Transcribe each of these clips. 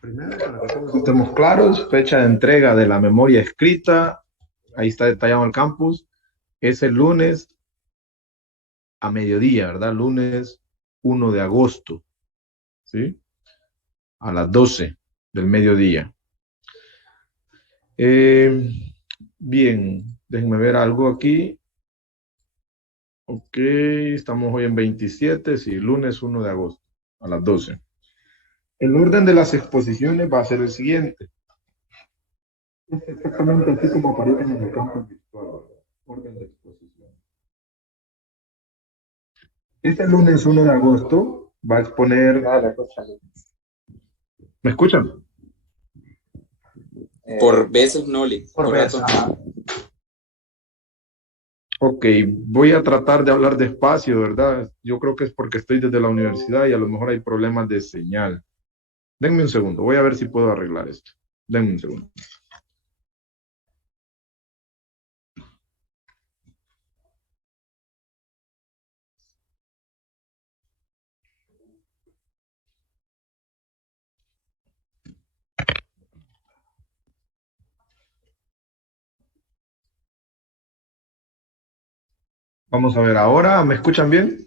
Primero, para que todos estemos claros, fecha de entrega de la memoria escrita, ahí está detallado el campus, es el lunes a mediodía, ¿verdad? Lunes 1 de agosto, ¿sí? A las 12 del mediodía. Eh, bien, déjenme ver algo aquí. Ok, estamos hoy en 27, sí, lunes 1 de agosto, a las 12. El orden de las exposiciones va a ser el siguiente. Es exactamente así como aparecen en el campo virtual, ¿verdad? Orden de exposición. Este lunes 1 de agosto va a exponer. ¿Me escuchan? Por veces no, Por por vez. ratos no. Ajá. Ok, voy a tratar de hablar despacio, ¿verdad? Yo creo que es porque estoy desde la universidad y a lo mejor hay problemas de señal. Denme un segundo, voy a ver si puedo arreglar esto. Denme un segundo. Vamos a ver ahora, ¿me escuchan bien?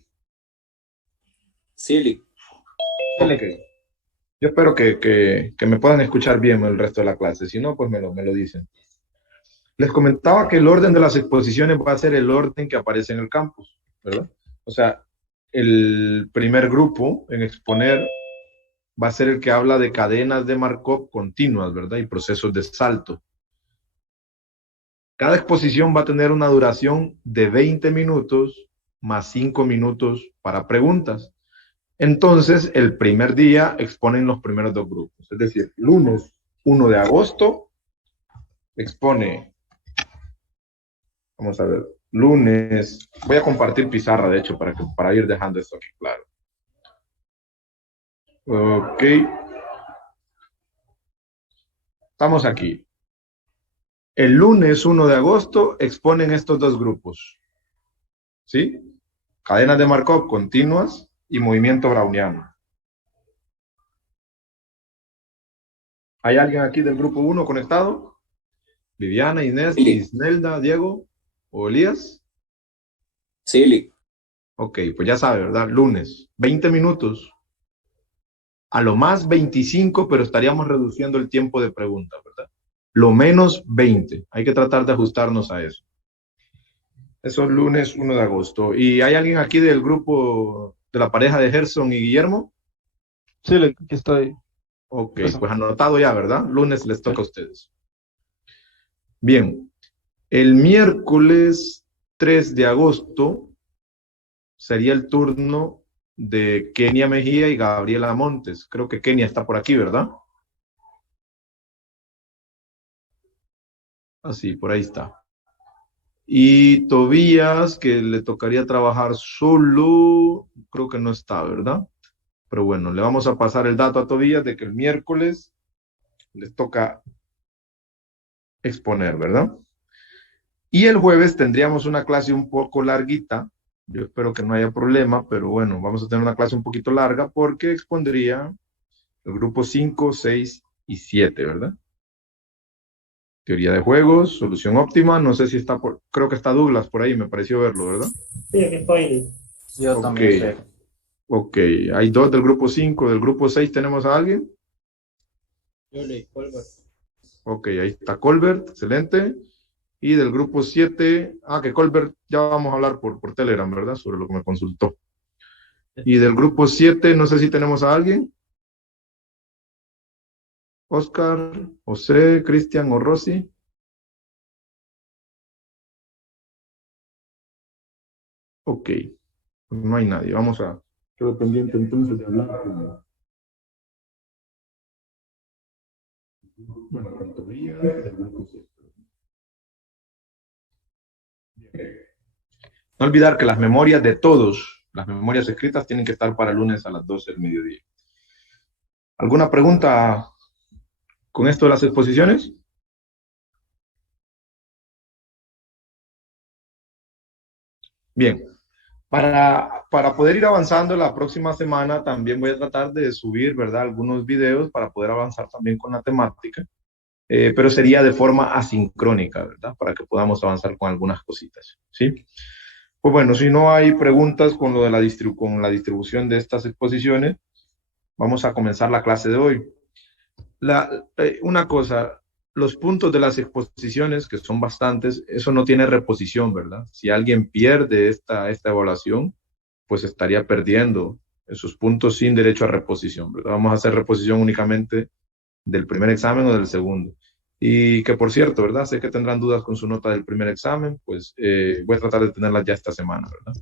Sí, Ok. Yo espero que me puedan escuchar bien el resto de la clase. Si no, pues me lo dicen. Les comentaba que el orden de las exposiciones va a ser el orden que aparece en el campus, ¿verdad? O sea, el primer grupo en exponer va a ser el que habla de cadenas de Markov continuas, ¿verdad? Y procesos de salto. Cada exposición va a tener una duración de 20 minutos más 5 minutos para preguntas. Entonces, el primer día exponen los primeros dos grupos. Es decir, lunes 1 de agosto expone, vamos a ver, lunes, voy a compartir pizarra, de hecho, para ir dejando esto aquí claro. Ok, estamos aquí. El lunes 1 de agosto exponen estos dos grupos, ¿sí? Cadenas de Markov continuas y movimiento browniano. ¿Hay alguien aquí del grupo 1 conectado? Viviana, Inés, sí, Isnelda, Diego o Elías. sí, Ok, pues ya sabe, ¿verdad? Lunes, 20 minutos. A lo más 25, pero estaríamos reduciendo el tiempo de pregunta, ¿verdad? Lo menos 20. Hay que tratar de ajustarnos a eso. Eso es lunes 1 de agosto. ¿Y hay alguien aquí del grupo de la pareja de Gerson y Guillermo? Sí, aquí estoy. Ok, Eso. pues anotado ya, ¿verdad? Lunes les Sí. toca a ustedes. Bien, el miércoles 3 de agosto sería el turno de Kenia Mejía y Gabriela Montes. Creo que Kenia está por aquí, ¿verdad? Así, por ahí está. Y Tobías, que le tocaría trabajar solo, creo que no está, ¿verdad? Pero bueno, le vamos a pasar el dato a Tobías de que el miércoles les toca exponer, ¿verdad? Y el jueves tendríamos una clase un poco larguita. Yo espero que no haya problema, pero bueno, vamos a tener una clase un poquito larga porque expondría el grupo 5, 6 y 7, ¿verdad? Teoría de juegos, solución óptima. No sé si está por, creo que está Douglas por ahí, me pareció verlo, ¿verdad? Sí, aquí estoy. yo Ok, también estoy. ok. Hay dos del grupo 5. Del grupo 6 tenemos a alguien. Yo le Colbert. Ok, ahí está Colbert, excelente. Y del grupo 7, que Colbert ya vamos a hablar por Telegram, ¿verdad? Sobre lo que me consultó. Y del grupo 7, no sé si tenemos a alguien. Oscar, José, Cristian o Rosy. Ok, no hay nadie. Vamos a. Quedo pendiente entonces de hablar con. Bueno, con Tobías del grupo 7. No olvidar que las memorias de todos, las memorias escritas, tienen que estar para el lunes a las 12 del mediodía. ¿Alguna pregunta con esto de las exposiciones? Bien, Para poder ir avanzando la próxima semana, también voy a tratar de subir, ¿verdad? Algunos videos para poder avanzar también con la temática, pero sería de forma asincrónica, ¿verdad? Para que podamos avanzar con algunas cositas, ¿sí? Pues bueno, si no hay preguntas con lo de con la distribución de estas exposiciones, vamos a comenzar la clase de hoy. Una cosa, los puntos de las exposiciones, que son bastantes, eso no tiene reposición, ¿verdad? Si alguien pierde esta evaluación, pues estaría perdiendo esos puntos sin derecho a reposición, ¿verdad? Vamos a hacer reposición únicamente del primer examen o del segundo. Y que por cierto, ¿verdad? Sé que tendrán dudas con su nota del primer examen, pues voy a tratar de tenerlas ya esta semana, ¿verdad?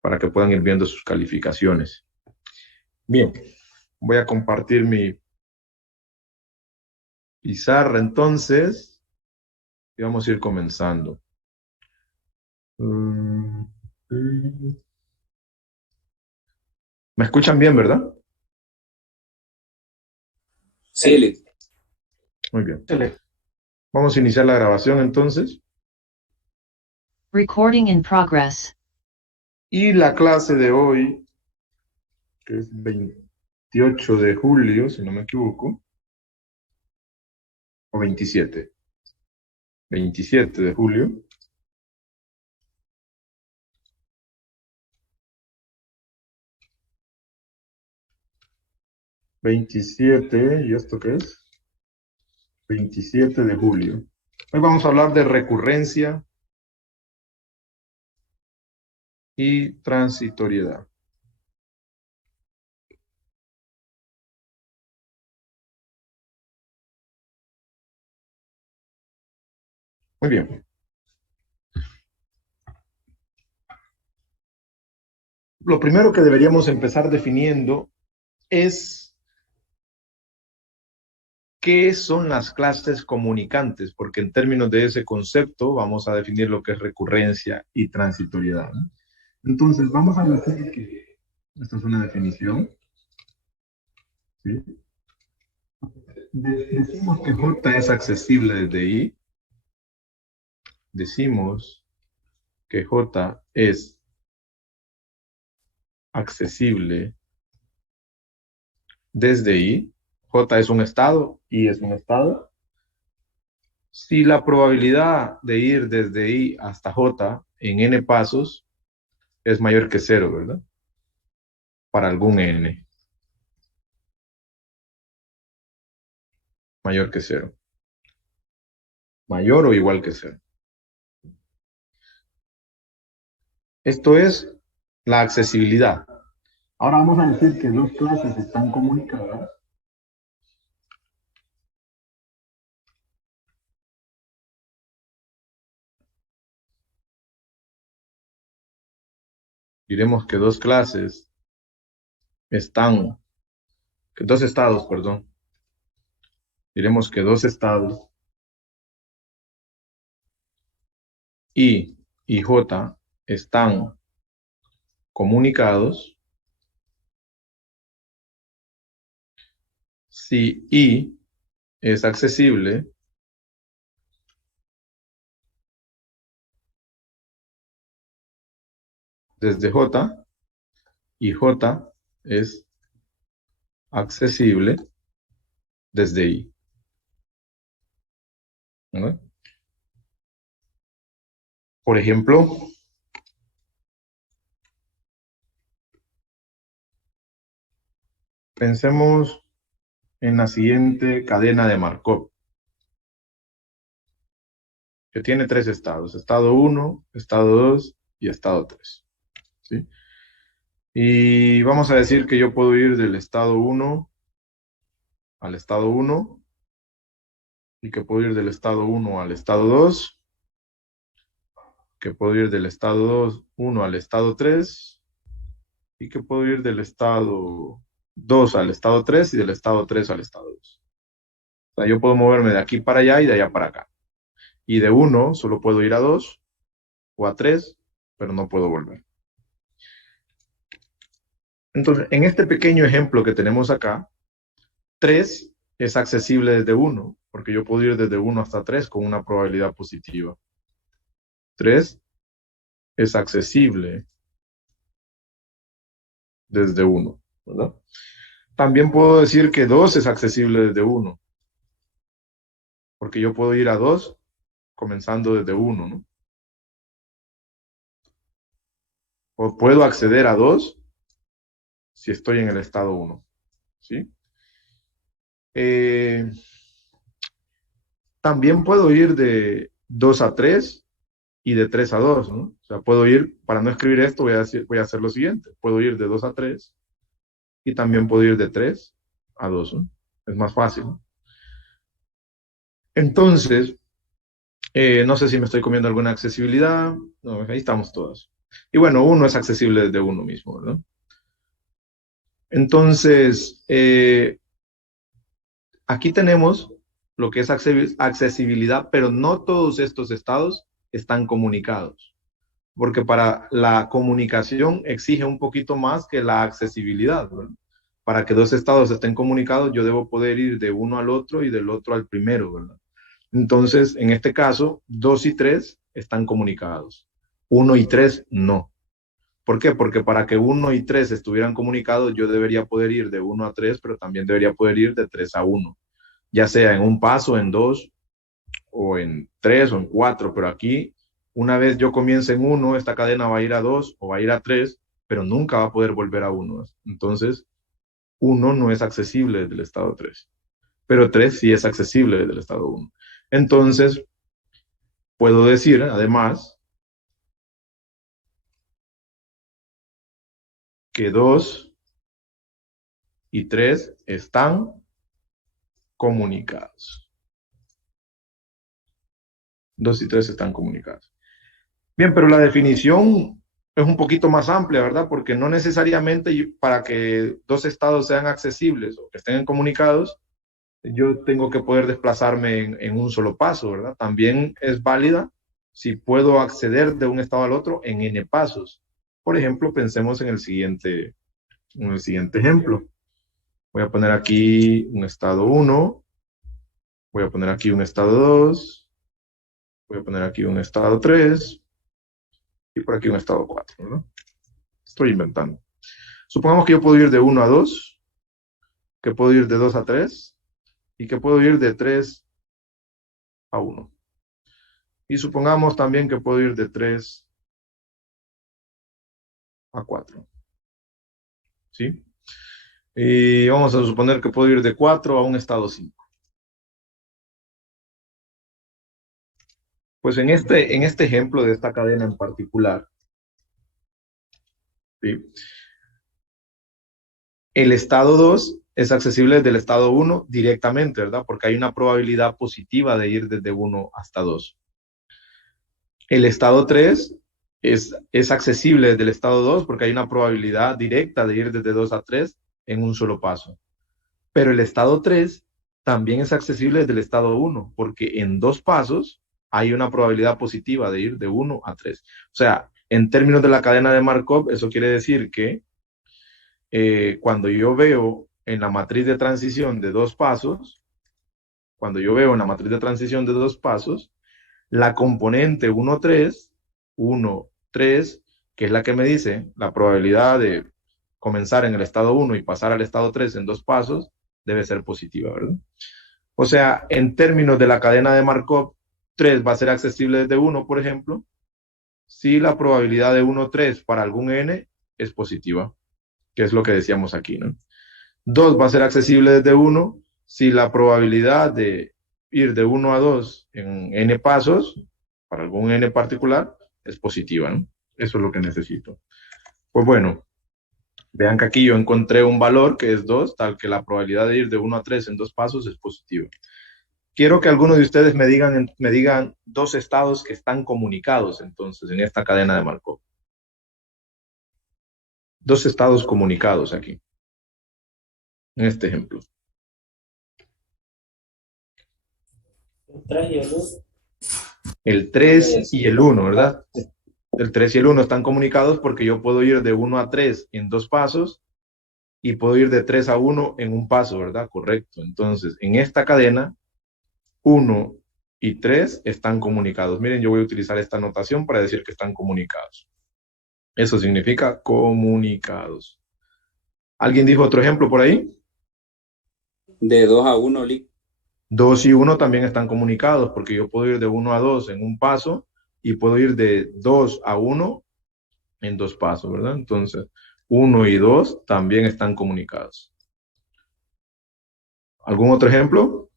Para que puedan ir viendo sus calificaciones. Bien, voy a compartir mi pizarra entonces y vamos a ir comenzando. ¿Me escuchan bien, verdad? Sí, listo. Muy bien. Vamos a iniciar la grabación entonces. Recording in progress. Y la clase de hoy, que es 28 de julio, si no me equivoco, o 27. 27 de julio. ¿Y esto qué es? 27 de julio. Hoy vamos a hablar de recurrencia y transitoriedad. Muy bien. Lo primero que deberíamos empezar definiendo es qué son las clases comunicantes, porque en términos de ese concepto vamos a definir lo que es recurrencia y transitoriedad, ¿no? Entonces, vamos a decir que esta es una definición, ¿sí? Decimos que J es accesible desde I. Decimos que J es accesible desde I. J es un estado, I es un estado. Si la probabilidad de ir desde I hasta J en n pasos es mayor que cero, ¿verdad? Para algún n. Mayor que cero. Mayor o igual que cero. Esto es la accesibilidad. Ahora vamos a decir que dos clases están comunicadas. Diremos que dos clases están, que dos estados, perdón. Diremos que dos estados I y J están comunicados si I es accesible desde J y J es accesible desde I. ¿No? Por ejemplo, pensemos en la siguiente cadena de Markov, que tiene tres estados: estado 1, estado 2 y estado 3. ¿Sí? Y vamos a decir que yo puedo ir del estado 1 al estado 1 y que puedo ir del estado 1 al estado 2, que puedo ir del estado 2, 1 al estado 3 y que puedo ir del estado 2 al estado 3 y del estado 3 al estado 2. O sea, yo puedo moverme de aquí para allá y de allá para acá. Y de 1 solo puedo ir a 2 o a 3, pero no puedo volver. Entonces, en este pequeño ejemplo que tenemos acá, 3 es accesible desde 1, porque yo puedo ir desde 1 hasta 3 con una probabilidad positiva. 3 es accesible desde 1, ¿verdad? También puedo decir que 2 es accesible desde 1, porque yo puedo ir a 2 comenzando desde 1, ¿no? O puedo acceder a 2 si estoy en el estado 1, ¿sí? También puedo ir de 2 a 3 y de 3 a 2, ¿no? O sea, puedo ir, para no escribir esto, voy a hacer lo siguiente. Puedo ir de 2 a 3 y también puedo ir de 3 a 2, ¿no? Es más fácil, ¿no? Entonces, no sé si me estoy comiendo alguna accesibilidad. No, ahí estamos todos. Y bueno, 1 es accesible desde 1 mismo, ¿verdad? Entonces, aquí tenemos lo que es accesibilidad, pero no todos estos estados están comunicados, porque para la comunicación exige un poquito más que la accesibilidad, ¿verdad? Para que dos estados estén comunicados, yo debo poder ir de uno al otro y del otro al primero, ¿verdad? Entonces, en este caso, 2 y 3 están comunicados, 1 y 3 no. ¿Por qué? Porque para que 1 y 3 estuvieran comunicados, yo debería poder ir de 1 a 3, pero también debería poder ir de 3 a 1, ya sea en un paso, en 2, o en 3 o en 4, pero aquí, una vez yo comience en 1, esta cadena va a ir a 2 o va a ir a 3, pero nunca va a poder volver a 1. Entonces, 1 no es accesible desde el estado 3, pero 3 sí es accesible desde el estado 1. Entonces, puedo decir, además, que 2 y 3 están comunicados. 2 y 3 están comunicados. Bien, pero la definición es un poquito más amplia, ¿verdad? Porque no necesariamente para que dos estados sean accesibles o que estén comunicados, yo tengo que poder desplazarme en un solo paso, ¿verdad? También es válida si puedo acceder de un estado al otro en n pasos. Por ejemplo, pensemos en el siguiente ejemplo. Voy a poner aquí un estado 1, voy a poner aquí un estado 2, voy a poner aquí un estado 3 y por aquí un estado 4, ¿no? Estoy inventando. Supongamos que yo puedo ir de 1 a 2, que puedo ir de 2 a 3 y que puedo ir de 3 a 1. Y supongamos también que puedo ir de 3 a 4. ¿Sí? Y vamos a suponer que puedo ir de 4 a un estado 5. Pues en este ejemplo de esta cadena en particular, ¿sí? El estado 2 es accesible desde el estado 1 directamente, ¿verdad? Porque hay una probabilidad positiva de ir desde 1 hasta 2. El estado 3 es accesible desde el estado 2 porque hay una probabilidad directa de ir desde 2 a 3 en un solo paso. Pero el estado 3 también es accesible desde el estado 1 porque en 2 pasos hay una probabilidad positiva de ir de 1 a 3. O sea, en términos de la cadena de Markov, eso quiere decir que cuando yo veo en la matriz de transición de 2 pasos, cuando yo veo en la matriz de transición de 2 pasos, la componente 1, 3, 1, 3, que es la que me dice la probabilidad de comenzar en el estado 1 y pasar al estado 3 en 2 pasos, debe ser positiva, ¿verdad? O sea, en términos de la cadena de Markov, 3 va a ser accesible desde 1, por ejemplo, si la probabilidad de 1, 3 para algún n es positiva, que es lo que decíamos aquí, ¿no? 2 va a ser accesible desde 1 si la probabilidad de ir de 1 a 2 en n pasos, para algún n particular, es positiva, ¿no? Eso es lo que necesito. Pues bueno, vean que aquí yo encontré un valor que es 2, tal que la probabilidad de ir de 1 a 3 en 2 pasos es positiva. Quiero que algunos de ustedes me digan dos estados que están comunicados entonces en esta cadena de Markov. Dos estados comunicados aquí, en este ejemplo. Traje luz. El 3 y el 1, ¿verdad? El 3 y el 1 están comunicados porque yo puedo ir de 1 a 3 en 2 pasos y puedo ir de 3 a 1 en un paso, ¿verdad? Correcto. Entonces, en esta cadena, 1 y 3 están comunicados. Miren, yo voy a utilizar esta notación para decir que están comunicados. Eso significa comunicados. ¿Alguien dijo otro ejemplo por ahí? De 2 a 1, Lick. 2 y 1 también están comunicados, porque yo puedo ir de 1 a 2 en un paso y puedo ir de 2 a 1 en 2 pasos, ¿verdad? Entonces, 1 y 2 también están comunicados. ¿Algún otro ejemplo?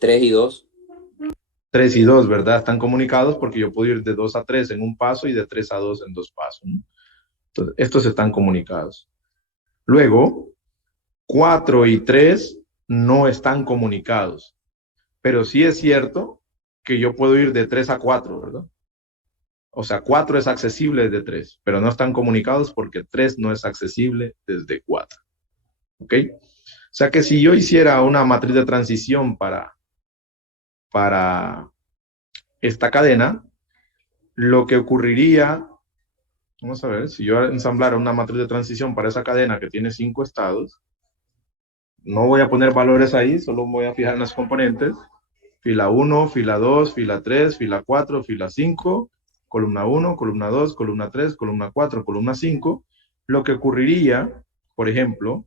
3 y 2. 3 y 2, ¿verdad? Están comunicados porque yo puedo ir de 2 a 3 en un paso y de 3 a 2 en 2 pasos, ¿no? Entonces, estos están comunicados. Luego, 4 y 3 no están comunicados, pero sí es cierto que yo puedo ir de 3 a 4, ¿verdad? O sea, 4 es accesible desde 3, pero no están comunicados porque 3 no es accesible desde 4. ¿Ok? O sea que si yo hiciera una matriz de transición para esta cadena, lo que ocurriría, vamos a ver, si yo ensamblara una matriz de transición para esa cadena que tiene 5 estados, no voy a poner valores ahí, solo voy a fijar en las componentes. Fila 1, fila 2, fila 3, fila 4, fila 5, columna 1, columna 2, columna 3, columna 4, columna 5. Lo que ocurriría, por ejemplo,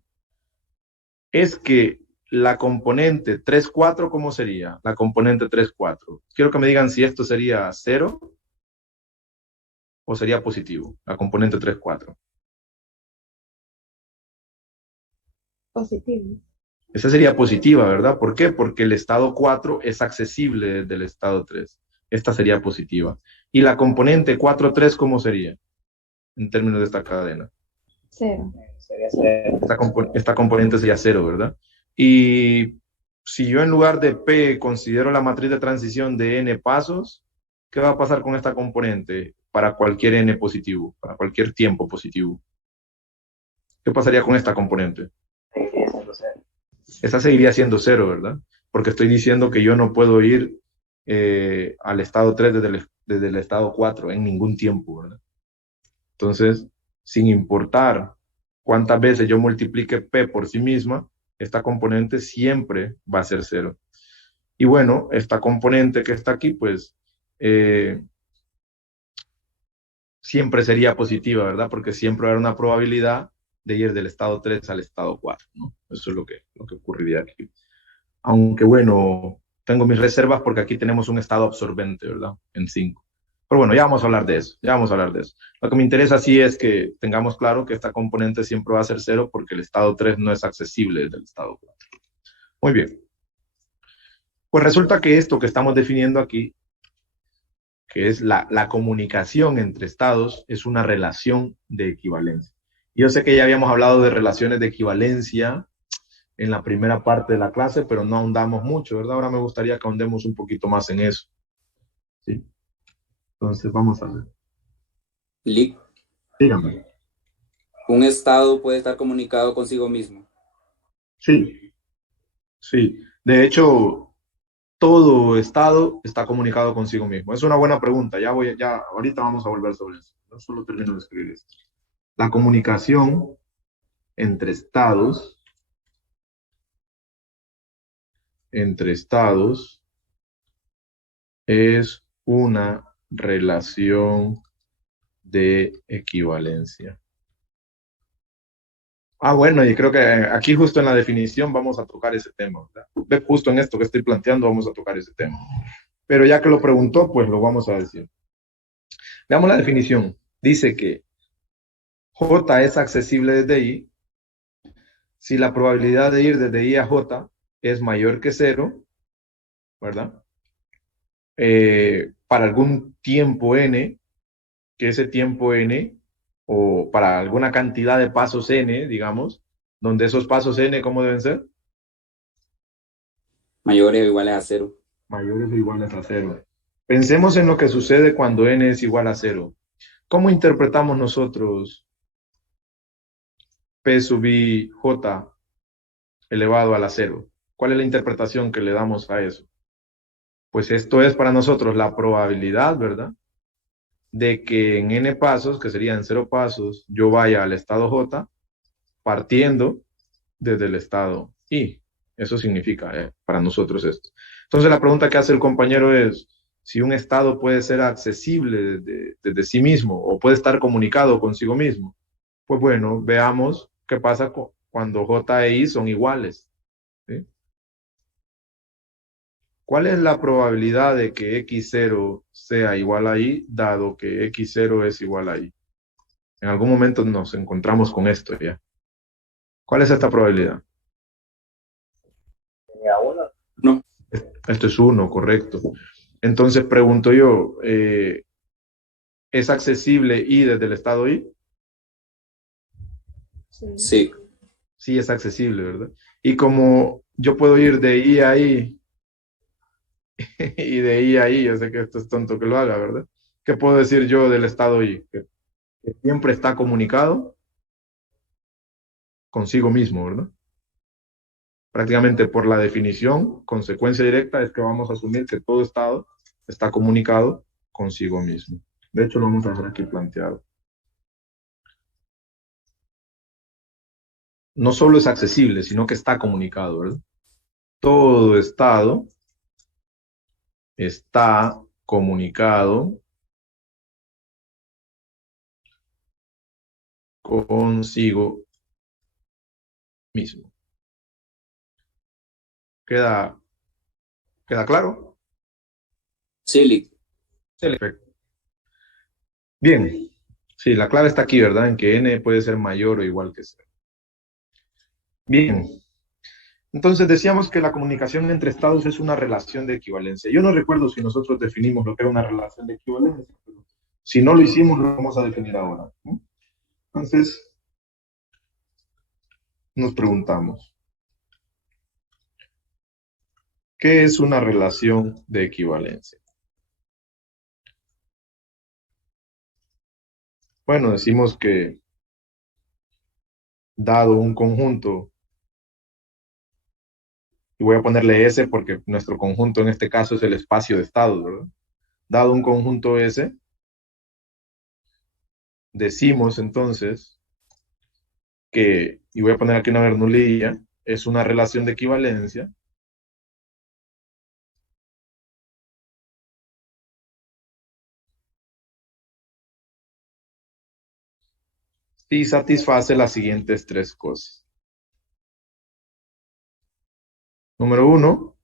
es que la componente 3, 4, ¿cómo sería? La componente 3, 4. Quiero que me digan si esto sería 0 o sería positivo, la componente 3, 4. Positivo. Esa sería positiva, ¿verdad? ¿Por qué? Porque el estado 4 es accesible desde el estado 3. Esta sería positiva. ¿Y la componente 4, 3 cómo sería en términos de esta cadena? Cero. Sería cero. Esta componente sería 0, ¿verdad? Y si yo en lugar de P considero la matriz de transición de n pasos, ¿qué va a pasar con esta componente para cualquier n positivo, para cualquier tiempo positivo? ¿Qué pasaría con esta componente? Seguiría siendo cero. Esa seguiría siendo 0, ¿verdad? Porque estoy diciendo que yo no puedo ir al estado 3 desde el estado 4 en ningún tiempo, ¿verdad? Entonces, sin importar cuántas veces yo multiplique P por sí misma, esta componente siempre va a ser 0. Y bueno, esta componente que está aquí, pues, siempre sería positiva, ¿verdad? Porque siempre habrá una probabilidad de ir del estado 3 al estado 4, ¿no? Eso es lo que ocurriría aquí. Aunque bueno, tengo mis reservas porque aquí tenemos un estado absorbente, ¿verdad? En 5. Pero bueno, ya vamos a hablar de eso, ya vamos a hablar de eso. Lo que me interesa sí es que tengamos claro que esta componente siempre va a ser 0 porque el estado 3 no es accesible desde el estado 4. Muy bien. Pues resulta que esto que estamos definiendo aquí, que es la comunicación entre estados, es una relación de equivalencia. Yo sé que ya habíamos hablado de relaciones de equivalencia en la primera parte de la clase, pero no ahondamos mucho, ¿verdad? Ahora me gustaría que ahondemos un poquito más en eso. ¿Sí? Entonces, vamos a ver. Lick. Dígame. Un estado puede estar comunicado consigo mismo. Sí, sí. De hecho, todo estado está comunicado consigo mismo. Es una buena pregunta. Ya, ahorita vamos a volver sobre eso. No solo termino de escribir esto. La comunicación entre estados es una relación de equivalencia. Bueno, y creo que aquí justo en la definición vamos a tocar ese tema, ¿verdad? Justo en esto que estoy planteando vamos a tocar ese tema. Pero ya que lo preguntó, pues lo vamos a decir. Veamos la definición. Dice que J es accesible desde I si la probabilidad de ir desde I a J es mayor que 0, ¿verdad? Para algún tiempo n, que ese tiempo n, o para alguna cantidad de pasos n, digamos, donde esos pasos n, ¿cómo deben ser? Mayores o iguales a 0. Mayores o iguales a 0. Pensemos en lo que sucede cuando n es igual a 0. ¿Cómo interpretamos nosotros P sub I J elevado a la 0? ¿Cuál es la interpretación que le damos a eso? Pues esto es para nosotros la probabilidad, ¿verdad? De que en n pasos, que serían 0 pasos, yo vaya al estado J partiendo desde el estado I. Eso significa para nosotros esto. Entonces la pregunta que hace el compañero es si un estado puede ser accesible desde sí mismo o puede estar comunicado consigo mismo. Pues bueno, veamos qué pasa cuando J e I son iguales. ¿Sí? ¿Cuál es la probabilidad de que x0 sea igual a y, dado que x0 es igual a y? En algún momento nos encontramos con esto ya. ¿Cuál es esta probabilidad? Tenía uno. No, Esto es 1, correcto. Entonces pregunto yo, ¿es accesible y desde el estado y? sí, Sí, es accesible, ¿verdad? Y como yo puedo ir de i a i y de i a i, yo sé que esto es tonto que lo haga, ¿verdad? ¿Qué puedo decir yo del estado i? Que siempre está comunicado consigo mismo, ¿verdad? Prácticamente por la definición, consecuencia directa es que vamos a asumir que todo estado está comunicado consigo mismo. De hecho, lo vamos a dejar aquí planteado. No solo es accesible, sino que está comunicado, ¿verdad? Todo estado está comunicado consigo mismo. ¿Queda, queda claro? sí, Sí, perfecto. Bien, sí, la clave está aquí, ¿verdad? En que n puede ser mayor o igual que 0. Bien, entonces decíamos que la comunicación entre estados es una relación de equivalencia. Yo no recuerdo si nosotros definimos lo que era una relación de equivalencia, pero si no lo hicimos, lo vamos a definir ahora, ¿no? Entonces, nos preguntamos, ¿qué es una relación de equivalencia? Bueno, decimos que dado un conjunto, y voy a ponerle S porque nuestro conjunto en este caso es el espacio de estados, ¿verdad? Dado un conjunto S, decimos entonces que, y voy a poner aquí una bernoulli, es una relación de equivalencia y satisface las siguientes tres cosas. Número uno,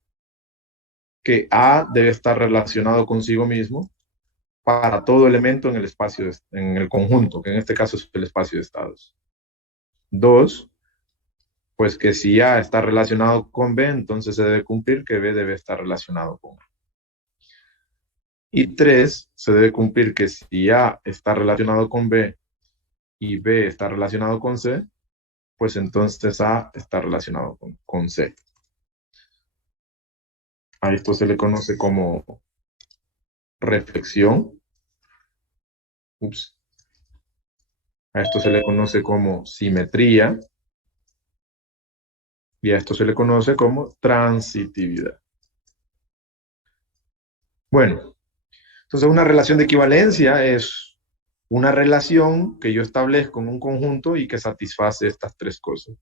que A debe estar relacionado consigo mismo para todo elemento en el espacio, en el conjunto, que en este caso es el espacio de estados. Dos, pues que si A está relacionado con B, entonces se debe cumplir que B debe estar relacionado con A. Y tres, se debe cumplir que si A está relacionado con B y B está relacionado con C, pues entonces A está relacionado con C. A esto se le conoce como reflexión. Ups. A esto se le conoce como simetría y a esto se le conoce como transitividad. Bueno, entonces una relación de equivalencia es una relación que yo establezco en un conjunto y que satisface estas tres cosas.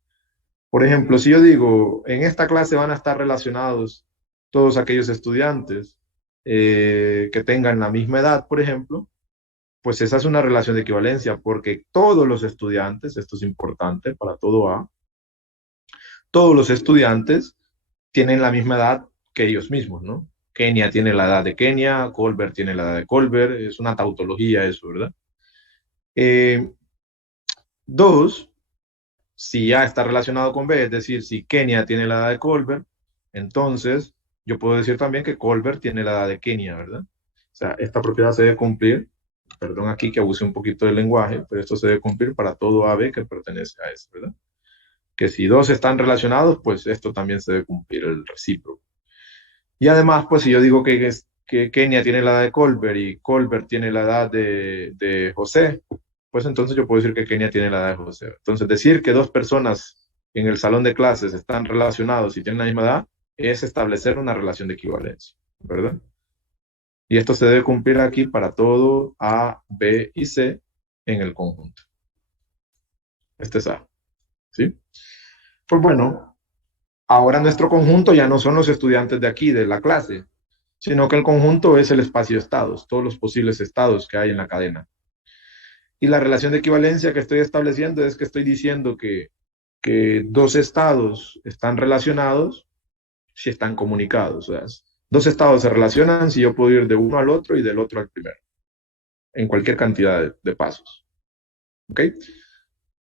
Por ejemplo, si yo digo, en esta clase van a estar relacionados todos aquellos estudiantes que tengan la misma edad, por ejemplo, pues esa es una relación de equivalencia, porque todos los estudiantes, esto es importante para todo A, todos los estudiantes tienen la misma edad que ellos mismos, ¿no? Kenia tiene la edad de Kenia, Colbert tiene la edad de Colbert, es una tautología eso, ¿verdad? Eh, Dos, si A está relacionado con B, es decir, si Kenia tiene la edad de Colbert, entonces yo puedo decir también que Colbert tiene la edad de Kenia, ¿verdad? O sea, esta propiedad se debe cumplir, perdón aquí que abuse un poquito del lenguaje, pero esto se debe cumplir para todo AB que pertenece a S, ¿verdad? Que si dos están relacionados, pues esto también se debe cumplir el recíproco. Y además, pues si yo digo que Kenia tiene la edad de Colbert y Colbert tiene la edad de José, pues entonces yo puedo decir que Kenia tiene la edad de José. Entonces decir que dos personas en el salón de clases están relacionados y tienen la misma edad es establecer una relación de equivalencia, ¿verdad? Y esto se debe cumplir aquí para todo A, B y C en el conjunto. Este es A, ¿sí? Pues bueno, Ahora nuestro conjunto ya no son los estudiantes de aquí, de la clase, sino que el conjunto es el espacio de estados, todos los posibles estados que hay en la cadena. Y la relación de equivalencia que estoy estableciendo es que estoy diciendo que dos estados están relacionados si están comunicados. O sea, dos estados se relacionan si yo puedo ir de uno al otro y del otro al primero, en cualquier cantidad de pasos. ¿Ok?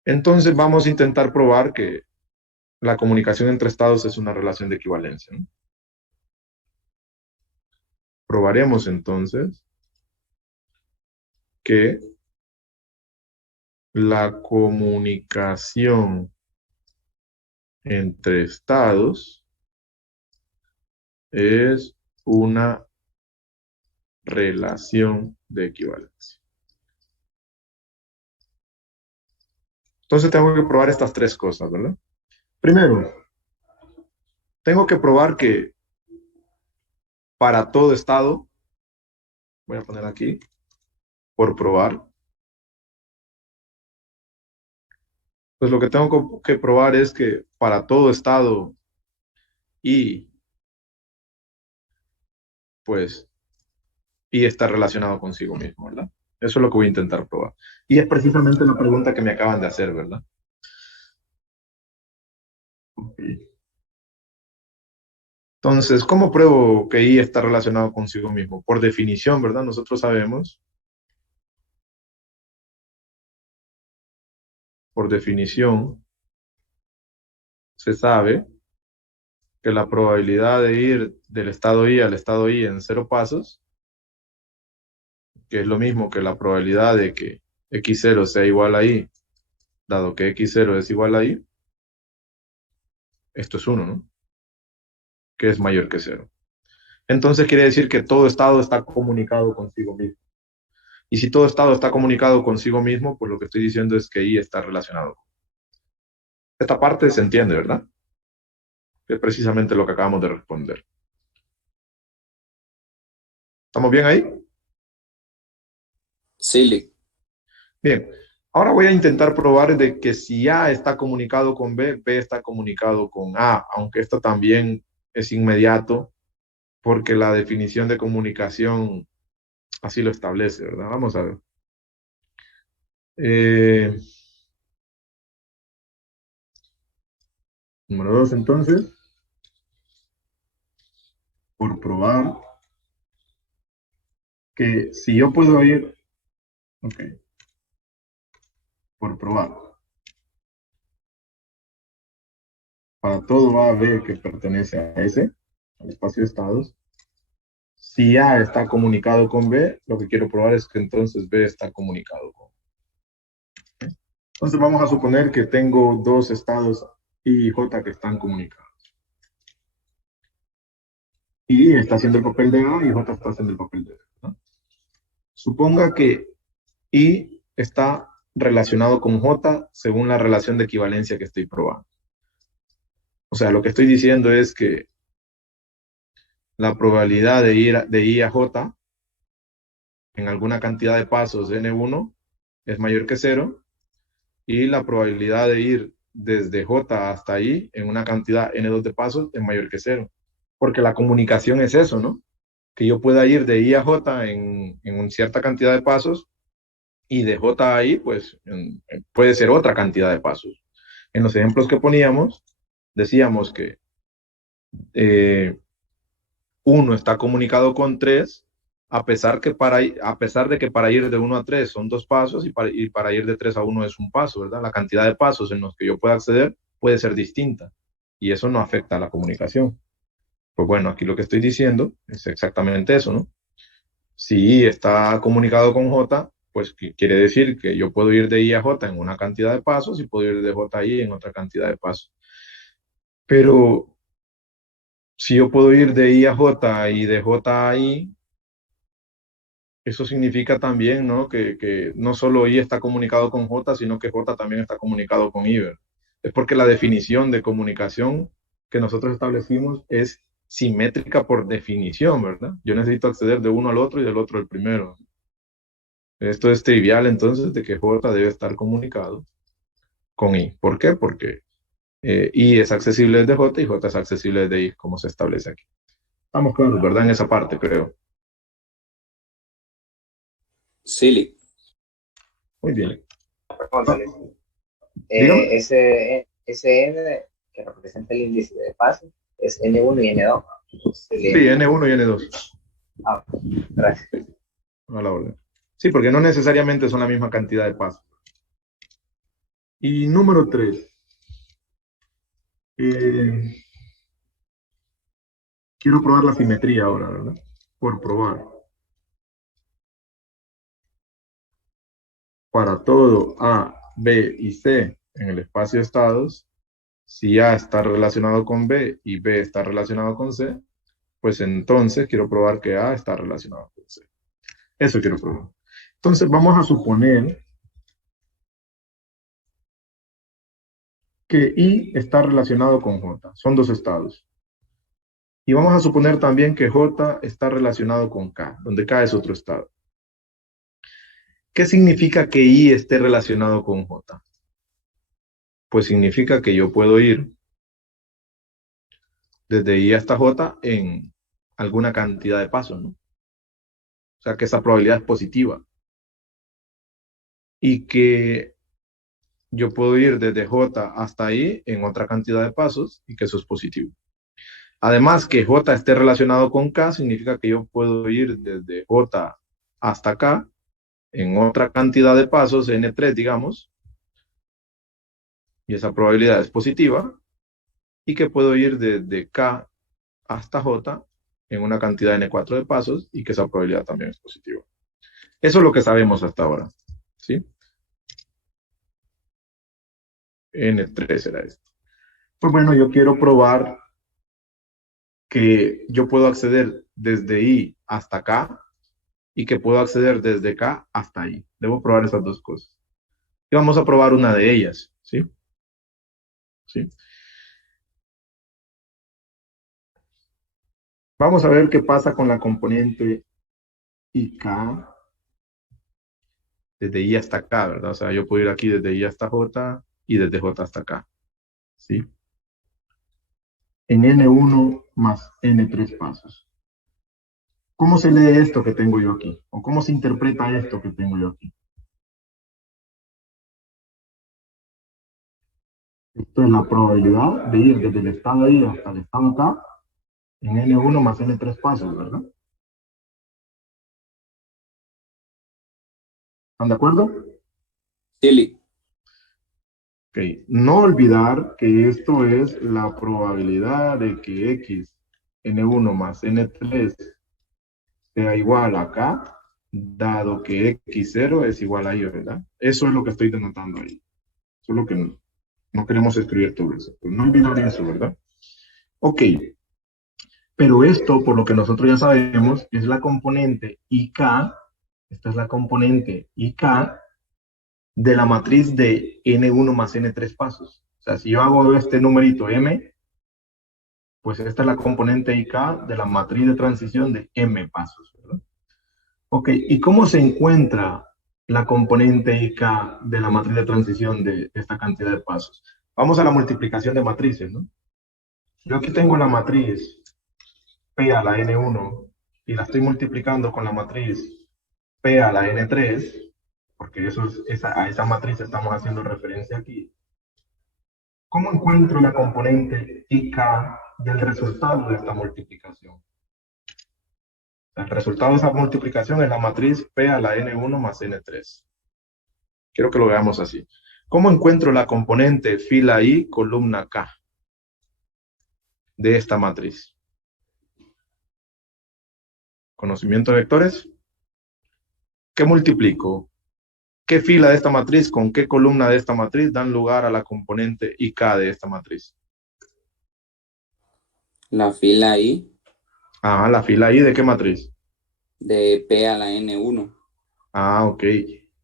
Entonces vamos a intentar probar que la comunicación entre estados es una relación de equivalencia, ¿no? Probaremos entonces que la comunicación entre estados es una relación de equivalencia. Entonces tengo que probar estas tres cosas, ¿verdad? Primero, tengo que probar que para todo estado, voy a poner aquí, por probar, pues lo que tengo que probar es que para todo estado y, pues, y está relacionado consigo mismo, ¿verdad? Eso es lo que voy a intentar probar. Y es precisamente la pregunta que me acaban de hacer, ¿verdad? Okay. Entonces, ¿cómo pruebo que I está relacionado consigo mismo? Por definición, ¿verdad? Nosotros sabemos, por definición, se sabe que la probabilidad de ir del estado I al estado I en 0 pasos, que es lo mismo que la probabilidad de que x0 sea igual a I, dado que x0 es igual a I, esto es 1, ¿no? Que es mayor que 0. Entonces quiere decir que todo estado está comunicado consigo mismo. Y si todo estado está comunicado consigo mismo, pues lo que estoy diciendo es que I está relacionado. Esta parte se entiende, ¿verdad? Que es precisamente lo que acabamos de responder. ¿Estamos bien ahí? Sí, Bien. Ahora voy a intentar probar de que si A está comunicado con B, B está comunicado con A, aunque esto también es inmediato, porque la definición de comunicación así lo establece, ¿verdad? Vamos a ver. Eh, Número 2, entonces, por probar que si yo puedo ir, ok, por probar, para todo A, B que pertenece a S, al espacio de estados, si A está comunicado con B, lo que quiero probar es que entonces B está comunicado con. Entonces vamos a suponer que tengo dos estados I y J que están comunicados. I está haciendo el papel de A y J está haciendo el papel de B, ¿no? Suponga que I está relacionado con J según la relación de equivalencia que estoy probando. O sea, lo que estoy diciendo es que la probabilidad de I a J en alguna cantidad de pasos N1 es mayor que 0 y la probabilidad de ir desde J hasta I en una cantidad N2 de pasos es mayor que 0. Porque la comunicación es eso, ¿no? Que yo pueda ir de I a J en una cierta cantidad de pasos y de J a I, pues puede ser otra cantidad de pasos. En los ejemplos que poníamos, decíamos que 1 está comunicado con 3, a pesar de que para ir de 1 a 3 son 2 pasos y para ir de 3 a 1 es un paso, ¿verdad? La cantidad de pasos en los que yo pueda acceder puede ser distinta y eso no afecta a la comunicación. Pues bueno, aquí lo que estoy diciendo es exactamente eso, ¿no? Si I está comunicado con J, pues quiere decir que yo puedo ir de I a J en una cantidad de pasos y puedo ir de J a I en otra cantidad de pasos. Pero si yo puedo ir de I a J y de J a I, eso significa también, ¿no? Que no solo I está comunicado con J, sino que J también está comunicado con I, ¿verdad? Es porque la definición de comunicación que nosotros establecimos es simétrica por definición, ¿verdad? Yo necesito acceder de uno al otro y del otro al primero. Esto es trivial entonces de que J debe estar comunicado con I. ¿Por qué? Porque I es accesible desde J y J es accesible desde I, como se establece aquí. Estamos claros, ¿verdad? En esa parte, creo. Sí, Muy bien. Pregúntale. Dígame. Ese N que representa el índice de fase es N1 y N2. Sí, N1 y N2. Ah, gracias. A la orden. Sí, porque no necesariamente son la misma cantidad de pasos. Y número 3. Quiero probar la simetría ahora, ¿verdad? Por probar. Para todo A, B y C en el espacio de estados, si A está relacionado con B y B está relacionado con C, pues entonces quiero probar que A está relacionado con C. Eso quiero probar. Entonces vamos a suponer que I está relacionado con J. Son dos estados. Y vamos a suponer también que J está relacionado con K, donde K es otro estado. ¿Qué significa que I esté relacionado con J? Pues significa que yo puedo ir desde I hasta J en alguna cantidad de pasos, ¿no? O sea, que esa probabilidad es positiva. Y que yo puedo ir desde J hasta I en otra cantidad de pasos y que eso es positivo. Además, que J esté relacionado con K significa que yo puedo ir desde J hasta K en otra cantidad de pasos, N3, digamos, y esa probabilidad es positiva, y que puedo ir desde K hasta J en una cantidad N4 de pasos y que esa probabilidad también es positiva. Eso es lo que sabemos hasta ahora, ¿sí? N3 era esto. Pues bueno, yo quiero probar que yo puedo acceder desde I hasta K y que puedo acceder desde K hasta I. Debo probar esas dos cosas. Y vamos a probar una de ellas, ¿sí? ¿Sí? Vamos a ver qué pasa con la componente IK desde I hasta K, ¿verdad? O sea, yo puedo ir aquí desde I hasta J y desde J hasta K, ¿sí? En N1 más N3 pasos. ¿Cómo se lee esto que tengo yo aquí? ¿O cómo se interpreta esto que tengo yo aquí? Esto es la probabilidad de ir desde el estado I hasta el estado K en N1 más N3 pasos, ¿verdad? ¿Están de acuerdo? sí, Ok. No olvidar que esto es la probabilidad de que X N1 más N3 sea igual a K, dado que X0 es igual a Y, ¿verdad? Eso es lo que estoy denotando ahí. Eso es lo que no queremos escribir todo eso. Pues no olvidar eso, ¿verdad? Ok. Pero esto, por lo que nosotros ya sabemos, es la componente IK. Esta es la componente IK de la matriz de N1 más N3 pasos. O sea, si yo hago este numerito M, pues esta es la componente IK de la matriz de transición de M pasos, ¿verdad? Ok, ¿y cómo se encuentra la componente IK de la matriz de transición de esta cantidad de pasos? Vamos a la multiplicación de matrices, ¿no? Yo aquí tengo la matriz P a la N1 y la estoy multiplicando con la matriz P a la N3, porque a esa matriz estamos haciendo referencia aquí. ¿Cómo encuentro la componente IK del resultado de esta multiplicación? El resultado de esa multiplicación es la matriz P a la N1 más N3. Quiero que lo veamos así. ¿Cómo encuentro la componente fila I, columna K de esta matriz? ¿Conocimiento de vectores? ¿Qué multiplico? ¿Qué fila de esta matriz con qué columna de esta matriz dan lugar a la componente IK de esta matriz? la fila I Ah, la fila I de qué matriz. de P a la N1. Ah, ok.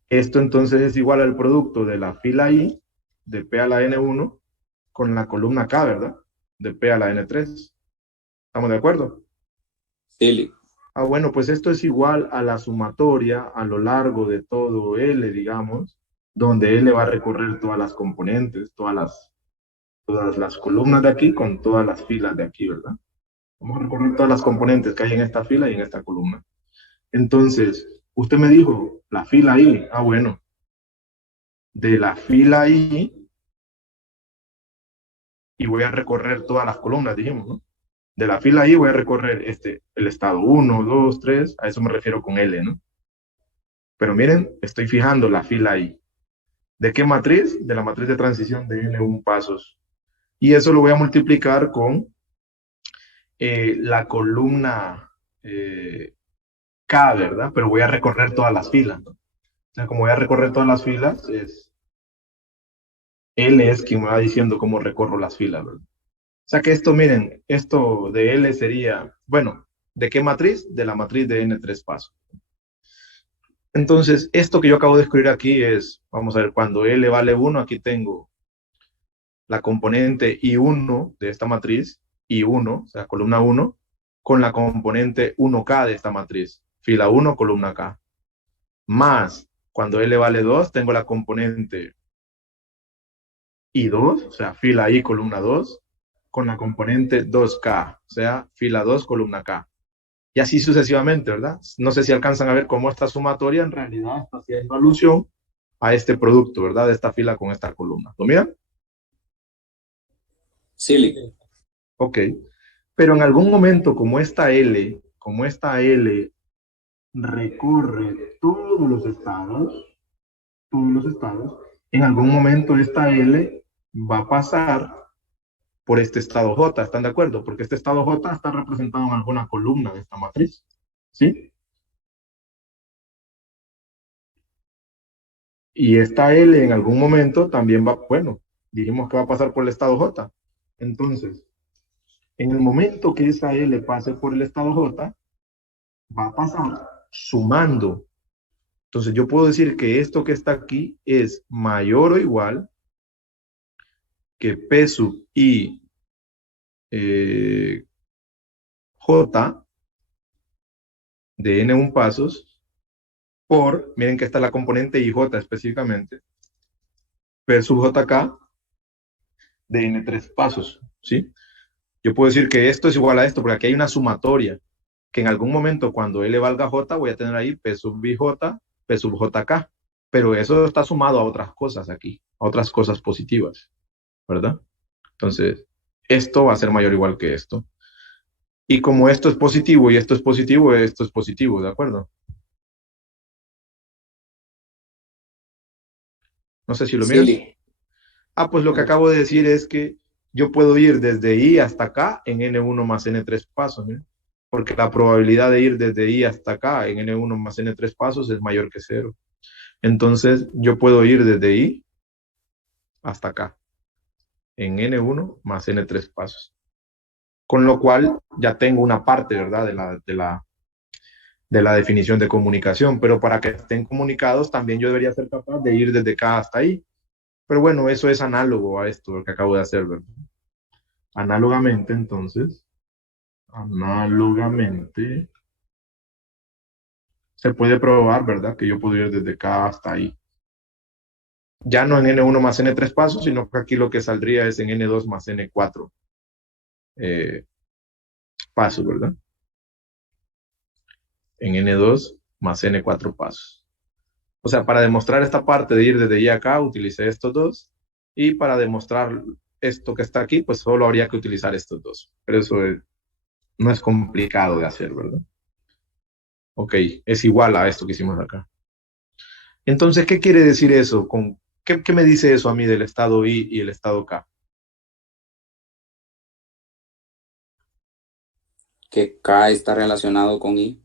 Esto entonces es igual al producto de la fila I de P a la N1 con la columna K, ¿verdad? De P a la N3. ¿Estamos de acuerdo? Sí, Ah, bueno, pues esto es igual a la sumatoria a lo largo de todo L, digamos, donde L va a recorrer todas las componentes, todas las columnas de aquí con todas las filas de aquí, ¿verdad? Vamos a recorrer todas las componentes que hay en esta fila y en esta columna. Entonces, usted me dijo, la fila I. Ah, bueno. De la fila I, y voy a recorrer todas las columnas, dijimos, ¿no? De la fila I voy a recorrer el estado 1, 2, 3, a eso me refiero con L, ¿no? Pero miren, estoy fijando la fila I. ¿De qué matriz? De la matriz de transición de N1 pasos. Y eso lo voy a multiplicar con la columna K, ¿verdad? Pero voy a recorrer todas las filas, ¿no? O sea, como voy a recorrer todas las filas, L es quien me va diciendo cómo recorro las filas, ¿verdad? O sea que esto, miren, esto de L sería, bueno, ¿de qué matriz? De la matriz de N3 pasos. Entonces, esto que yo acabo de escribir aquí es, vamos a ver, cuando L vale 1, aquí tengo la componente I1 de esta matriz, I1, o sea, columna 1, con la componente 1K de esta matriz, fila 1, columna K. Más, cuando L vale 2, tengo la componente I2, o sea, fila I, columna 2, con la componente 2K, o sea, fila 2, columna K. Y así sucesivamente, ¿verdad? No sé si alcanzan a ver cómo esta sumatoria en realidad está haciendo alusión a este producto, ¿verdad? De esta fila con esta columna. ¿Lo miran? Sí, Ok. Pero en algún momento, como esta L recorre todos los estados, en algún momento esta L va a pasar por este estado J, ¿están de acuerdo? Porque este estado J está representado en alguna columna de esta matriz, ¿sí? Y esta L en algún momento también va, bueno, dijimos que va a pasar por el estado J. Entonces, en el momento que esa L pase por el estado J, va a pasar sumando. Entonces, yo puedo decir que esto que está aquí es mayor o igual que P sub I J de N1 pasos por, miren que está la componente IJ específicamente, P sub JK de N3 pasos, ¿sí? Yo puedo decir que esto es igual a esto, porque aquí hay una sumatoria, que en algún momento cuando L valga J, voy a tener ahí P sub IJ, P sub JK, pero eso está sumado a otras cosas aquí, a otras cosas positivas, ¿verdad? Entonces, esto va a ser mayor o igual que esto. Y como esto es positivo y esto es positivo, ¿de acuerdo? No sé si lo miran. sí. Ah, pues lo que acabo de decir es que yo puedo ir desde I hasta acá en N1 más N3 pasos, ¿eh? Porque la probabilidad de ir desde I hasta acá en N1 más N3 pasos es mayor que cero. Entonces, yo puedo ir desde I hasta acá en N1 más N3 pasos. Con lo cual, ya tengo una parte, ¿verdad? De la definición de comunicación, pero para que estén comunicados, también yo debería ser capaz de ir desde acá hasta ahí. Pero bueno, eso es análogo a esto que acabo de hacer, ¿verdad? Análogamente, entonces, análogamente, se puede probar, ¿verdad? Que yo puedo ir desde acá hasta ahí. Ya no en N1 más N3 pasos, sino que aquí lo que saldría es en N2 más N4 eh, pasos, ¿verdad? En N2 más N4 pasos. O sea, para demostrar esta parte de ir desde y acá, utilicé estos dos. Y para demostrar esto que está aquí, pues solo habría que utilizar estos dos. Pero eso no es complicado de hacer, ¿verdad? Ok, es igual a esto que hicimos acá. Entonces, ¿qué quiere decir eso? ¿Qué me dice eso a mí del estado I y el estado K? Que K está relacionado con I.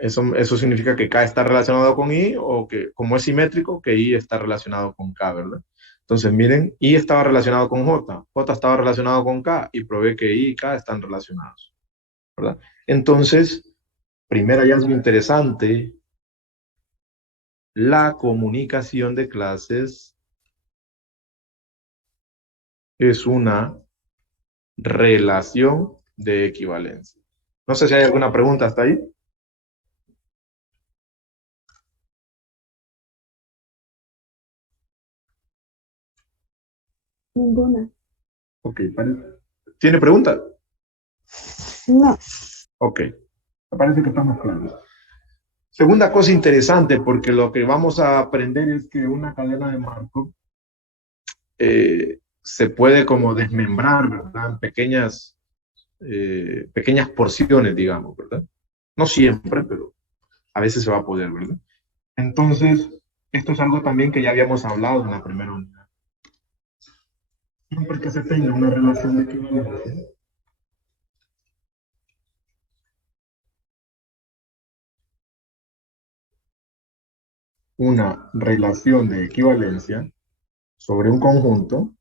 Eso significa que K está relacionado con I o que, como es simétrico, que I está relacionado con K, ¿verdad? Entonces, miren, I estaba relacionado con J, J estaba relacionado con K y probé que I y K están relacionados, ¿verdad? Entonces, primer hallazgo interesante, la comunicación de clases es una relación de equivalencia. No sé si hay alguna pregunta hasta ahí. Ninguna. Ok, ¿tiene pregunta? No. Ok, me parece que estamos claros. Segunda cosa interesante, porque lo que vamos a aprender es que una cadena de Markov se puede como desmembrar, ¿verdad? En pequeñas porciones, digamos, ¿verdad? No siempre, pero a veces se va a poder, ¿verdad? Entonces, esto es algo también que ya habíamos hablado en la primera unidad. Siempre que se tenga una relación de equivalencia, una relación de equivalencia sobre un conjunto,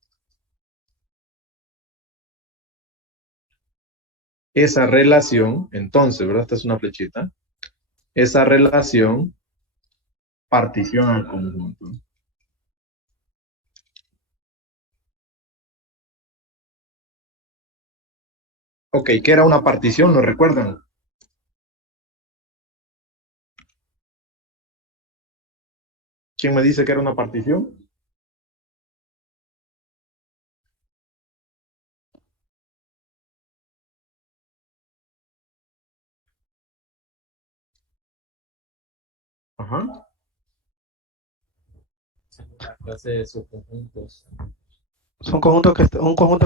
esa relación, entonces, ¿verdad? Esta es una flechita, esa relación particiona al conjunto. Ok, ¿qué era una partición? ¿Lo recuerdan? ¿Quién me dice que era una partición? Ajá. La clase de subconjuntos. Un conjunto que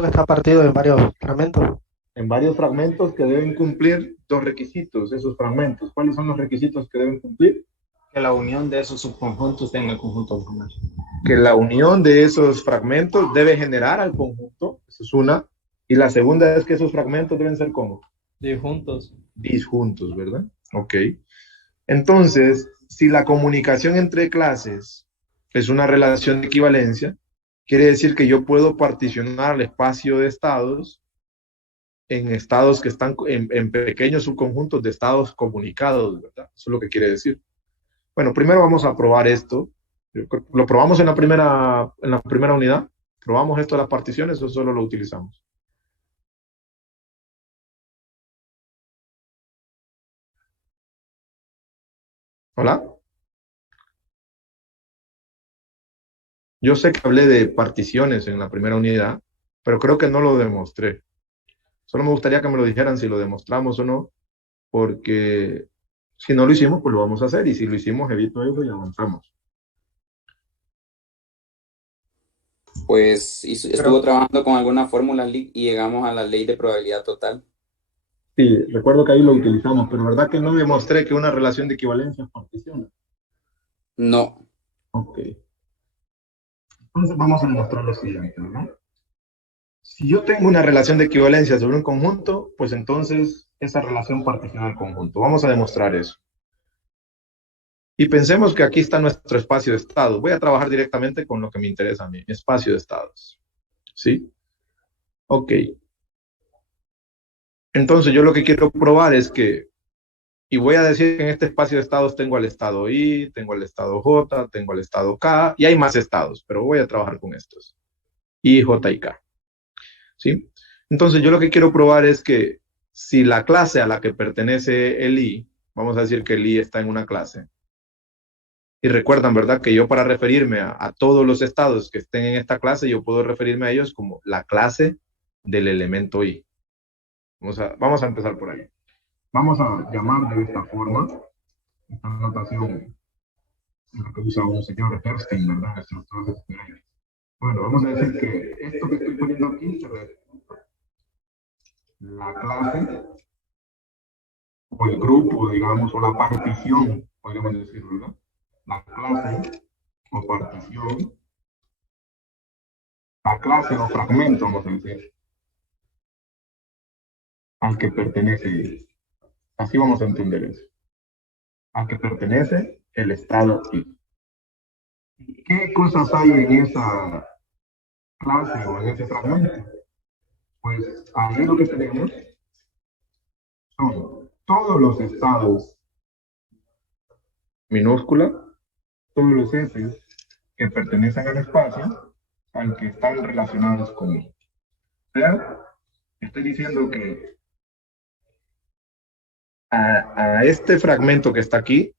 está partido en varios fragmentos. En varios fragmentos que deben cumplir dos requisitos, esos fragmentos. ¿Cuáles son los requisitos que deben cumplir? Que la unión de esos subconjuntos tenga el conjunto original. Que la unión de esos fragmentos debe generar al conjunto, esa es una. Y la segunda es que esos fragmentos deben ser como Disjuntos. disjuntos, ¿verdad? Ok. Entonces, si la comunicación entre clases es una relación de equivalencia, quiere decir que yo puedo particionar el espacio de estados en estados que están en pequeños subconjuntos de estados comunicados, ¿verdad? Eso es lo que quiere decir. Bueno, primero vamos a probar esto. ¿Lo probamos en la primera unidad? ¿Probamos esto de las particiones o solo lo utilizamos? ¿Hola? Yo sé que hablé de particiones en la primera unidad, pero creo que no lo demostré. Solo me gustaría que me lo dijeran si lo demostramos o no, porque si no lo hicimos, pues lo vamos a hacer, y si lo hicimos, evito eso y avanzamos. Pues Pero estuvo trabajando con algunas fórmulas y llegamos a la ley de probabilidad total. sí, recuerdo que ahí lo utilizamos, pero ¿verdad que no demostré que una relación de equivalencia es partición? No, Ok. Entonces vamos a demostrar lo siguiente, ¿no? Si yo tengo una relación de equivalencia sobre un conjunto, pues entonces esa relación particiona del conjunto. Vamos a demostrar eso. Y pensemos que aquí está nuestro espacio de estados. Voy a trabajar directamente con lo que me interesa a mí, espacio de estados. ¿Sí? Ok. Entonces yo lo que quiero probar es que, y voy a decir que en este espacio de estados tengo al estado I, tengo al estado J, tengo al estado K, y hay más estados, pero voy a trabajar con estos. I, J y K. ¿Sí? Entonces yo lo que quiero probar es que si la clase a la que pertenece el I, vamos a decir que el I está en una clase, y recuerdan, ¿verdad? Que yo para referirme a todos los estados que estén en esta clase, yo puedo referirme a ellos como la clase del elemento I. Vamos a empezar por ahí. Vamos a llamar de esta forma, esta notación la que usa un señor Herstein, ¿verdad? Bueno, vamos a decir que esto que estoy poniendo aquí se refiere a la clase o el grupo, digamos, o la partición, podríamos decir, ¿verdad? La clase o partición, la clase o fragmento, vamos a decir, al que pertenece. Así vamos a entender eso. Al que pertenece el estado I. ¿Qué cosas hay en esa clase o en ese fragmento? Pues ahí lo que tenemos son todos los estados minúscula, todos los S que pertenecen al espacio al que están relacionados con I. Vean, estoy diciendo que a este fragmento que está aquí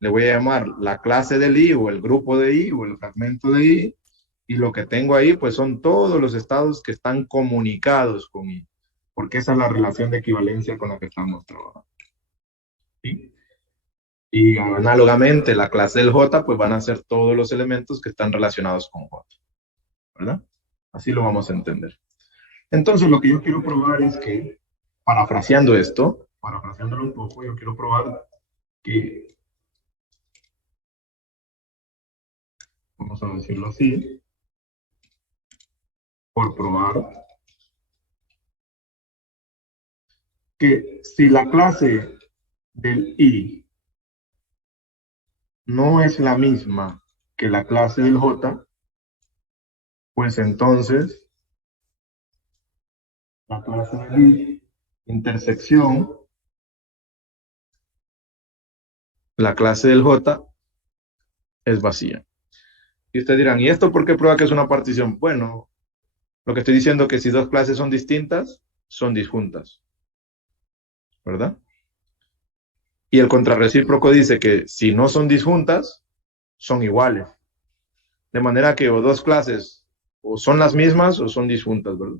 le voy a llamar la clase del I o el grupo de I o el fragmento de I, Y lo que tengo ahí, pues son todos los estados que están comunicados con I, porque esa es la relación de equivalencia con la que estamos trabajando. ¿Sí? Y análogamente, la clase del J, pues van a ser todos los elementos que están relacionados con J, ¿verdad? Así lo vamos a entender. Entonces, lo que yo quiero probar es que, parafraseando esto, parafraseándolo un poco, yo quiero probar que, vamos a decirlo así, por probar que si la clase del I no es la misma que la clase del J, pues entonces la clase del I intersección la clase del J es vacía. Y ustedes dirán, ¿y esto por qué prueba que es una partición? Bueno, lo que estoy diciendo es que si dos clases son distintas, son disjuntas, ¿verdad? Y el contrarrecíproco dice que si no son disjuntas, son iguales. De manera que o dos clases o son las mismas o son disjuntas, ¿verdad?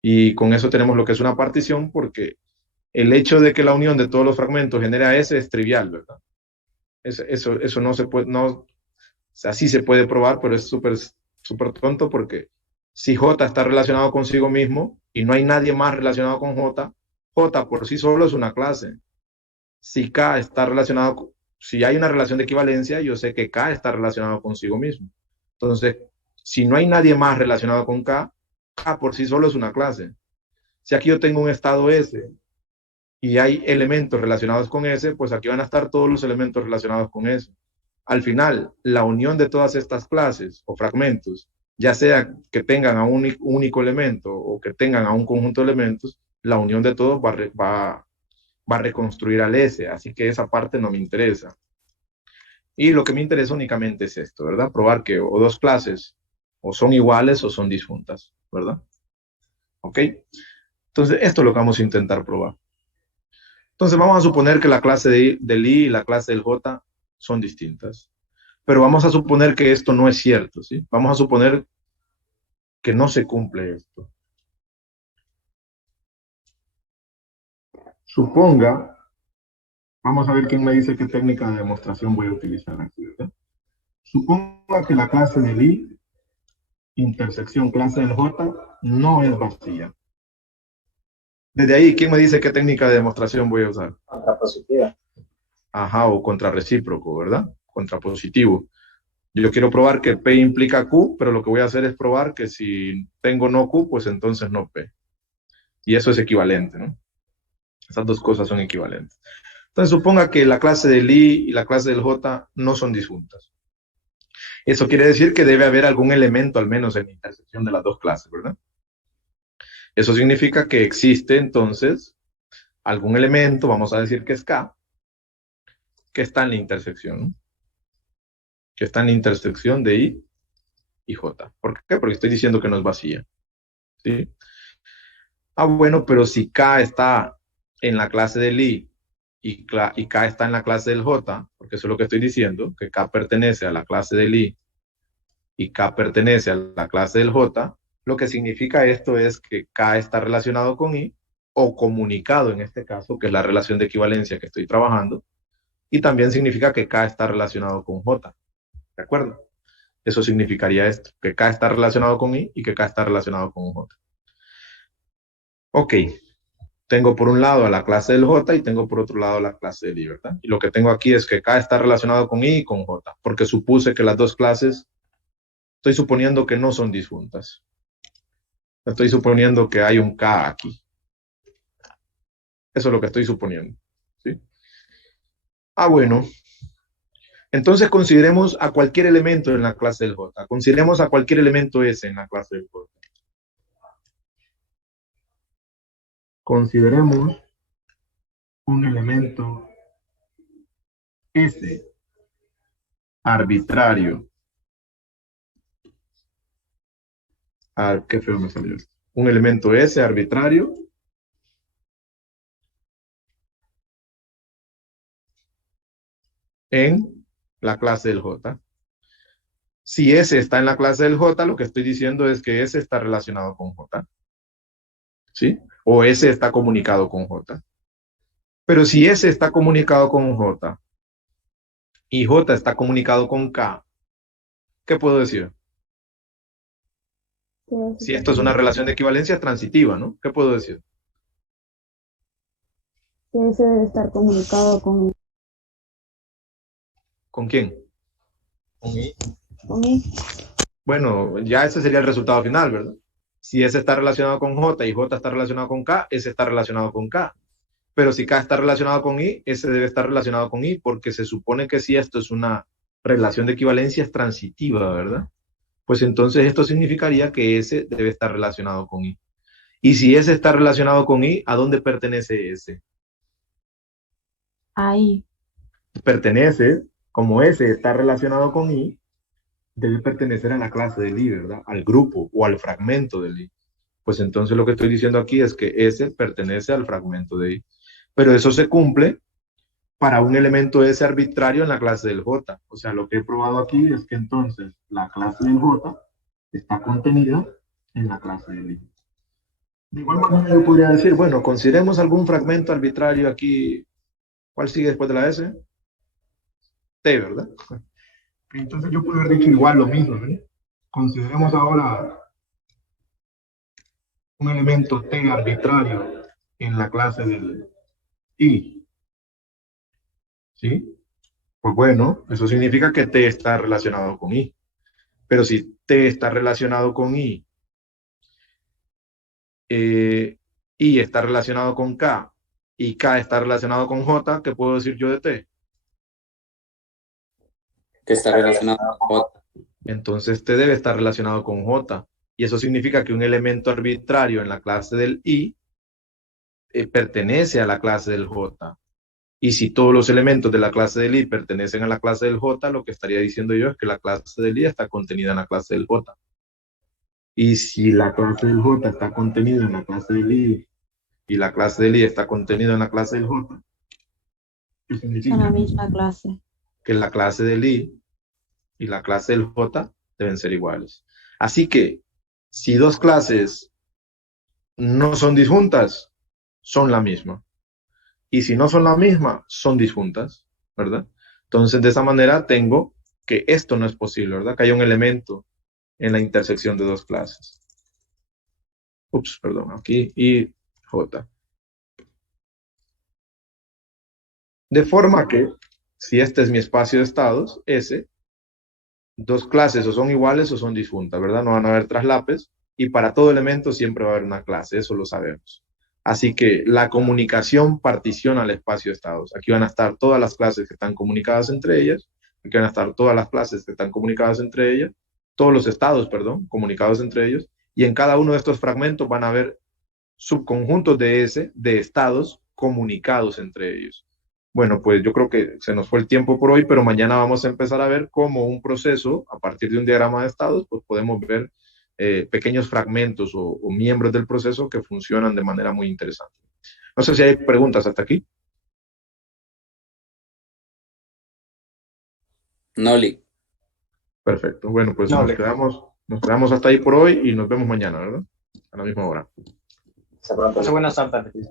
Y con eso tenemos lo que es una partición, porque el hecho de que la unión de todos los fragmentos genera S es trivial, ¿verdad? Eso no se puede, no, o sea, sí se puede probar, pero es súper tonto, porque si J está relacionado consigo mismo y no hay nadie más relacionado con J, J por sí solo es una clase. Si K está relacionado, si hay una relación de equivalencia, yo sé que K está relacionado consigo mismo. Entonces, si no hay nadie más relacionado con K, K por sí solo es una clase. Si aquí yo tengo un estado S y hay elementos relacionados con S, pues aquí van a estar todos los elementos relacionados con S. Al final, la unión de todas estas clases o fragmentos, ya sea que tengan a un único elemento o que tengan a un conjunto de elementos, la unión de todos va a reconstruir al S, así que esa parte no me interesa. Y lo que me interesa únicamente es esto, ¿verdad? Probar que o dos clases o son iguales o son disjuntas, ¿verdad? ¿Ok? Entonces, esto es lo que vamos a intentar probar. Entonces, vamos a suponer que la clase del I y la clase del J son distintas. Pero vamos a suponer que esto no es cierto, ¿sí? Vamos a suponer que no se cumple esto. Suponga, vamos a ver quién me dice qué técnica de demostración voy a utilizar aquí, ¿verdad? Suponga que la clase del I intersección clase del J no es vacía. Desde ahí, ¿quién me dice qué técnica de demostración voy a usar? Contrapositiva. Ajá, o contrarrecíproco, ¿verdad? Contrapositivo. Yo quiero probar que P implica Q, pero lo que voy a hacer es probar que si tengo no Q, pues entonces no P. Y eso es equivalente, ¿no? Esas dos cosas son equivalentes. Entonces, suponga que la clase del I y la clase del J no son disjuntas. Eso quiere decir que debe haber algún elemento, al menos en la intersección de las dos clases, ¿verdad? Eso significa que existe entonces algún elemento, vamos a decir que es K, que está en la intersección, ¿no? Que está en la intersección de I y J. ¿Por qué? Porque estoy diciendo que no es vacía, ¿sí? Ah, bueno, pero si K está en la clase del I y K está en la clase del J, porque eso es lo que estoy diciendo, que K pertenece a la clase del I y K pertenece a la clase del J, lo que significa esto es que K está relacionado con I o comunicado en este caso, que es la relación de equivalencia que estoy trabajando, y también significa que K está relacionado con J, ¿de acuerdo? Eso significaría esto, que K está relacionado con I y que K está relacionado con J. Ok, tengo por un lado a la clase del J y tengo por otro lado la clase del I, ¿verdad? Y lo que tengo aquí es que K está relacionado con I y con J, porque supuse que las dos clases, estoy suponiendo que no son disjuntas. Estoy suponiendo que hay un K aquí. Eso es lo que estoy suponiendo, ¿sí? Ah, bueno. Entonces consideremos a cualquier elemento en la clase del J. Consideremos a cualquier elemento S en la clase del J. Consideremos un elemento S arbitrario. Ah, qué feo me salió esto. Un elemento S arbitrario en la clase del J. Si S está en la clase del J, lo que estoy diciendo es que S está relacionado con J, ¿sí? O S está comunicado con J. Pero si S está comunicado con J y J está comunicado con K, ¿qué puedo decir? Si esto es una relación de equivalencia transitiva, ¿no? ¿Qué puedo decir? Que ese debe estar comunicado ¿Con quién? con I. Bueno, ya ese sería el resultado final, ¿verdad? Si S está relacionado con J y J está relacionado con K, S está relacionado con K. Pero si K está relacionado con I, S debe estar relacionado con I, porque se supone que si esto es una relación de equivalencia es transitiva, ¿verdad? Pues entonces esto significaría que S debe estar relacionado con I. Y si S está relacionado con I, ¿a dónde pertenece S? Ahí. Pertenece, como S está relacionado con I, debe pertenecer a la clase del I, ¿verdad? Al grupo o al fragmento del I. Pues entonces lo que estoy diciendo aquí es que S pertenece al fragmento de I. Pero eso se cumple para un elemento S arbitrario en la clase del J. O sea, lo que he probado aquí es que entonces la clase del J está contenida en la clase del I. De igual manera yo podría decir, bueno, consideremos algún fragmento arbitrario aquí. ¿Cuál sigue después de la S? T, ¿verdad? Entonces yo puedo haber dicho igual lo mismo, ¿no? Consideremos ahora un elemento T arbitrario en la clase del I. ¿Sí? Pues bueno, eso significa que T está relacionado con I. Pero si T está relacionado con I está relacionado con K y K está relacionado con J, ¿qué puedo decir yo de T? Que está relacionado con J. Entonces T debe estar relacionado con J. Y eso significa que un elemento arbitrario en la clase del I pertenece a la clase del J. Y si todos los elementos de la clase del I pertenecen a la clase del J, lo que estaría diciendo yo es que la clase del I está contenida en la clase del J. Y si la clase del J está contenida en la clase del I y la clase del I está contenida en la clase del J, ¿qué En la significa? misma clase. Que la clase del I y la clase del J deben ser iguales. Así que si dos clases no son disjuntas, son la misma. Y si no son la misma, son disjuntas, ¿verdad? Entonces, de esa manera tengo que esto no es posible, ¿verdad? Que haya un elemento en la intersección de dos clases. Ups, perdón, aquí y J. De forma que, si este es mi espacio de estados, S, dos clases o son iguales o son disjuntas, ¿verdad? No van a haber traslapes y para todo elemento siempre va a haber una clase, eso lo sabemos. Así que la comunicación particiona el espacio de estados. Aquí van a estar todas las clases que están comunicadas entre ellas, aquí van a estar todas las clases que están comunicadas entre ellas, todos los estados, perdón, comunicados entre ellos, y en cada uno de estos fragmentos van a haber subconjuntos de S, de estados comunicados entre ellos. Bueno, pues yo creo que se nos fue el tiempo por hoy, pero mañana vamos a empezar a ver cómo un proceso, a partir de un diagrama de estados, pues podemos ver pequeños fragmentos o miembros del proceso que funcionan de manera muy interesante. No sé si hay preguntas hasta aquí. Noli. Perfecto. Bueno, pues No, nos quedamos hasta ahí por hoy y nos vemos mañana, ¿verdad? A la misma hora. Hasta pronto. Buenas tardes.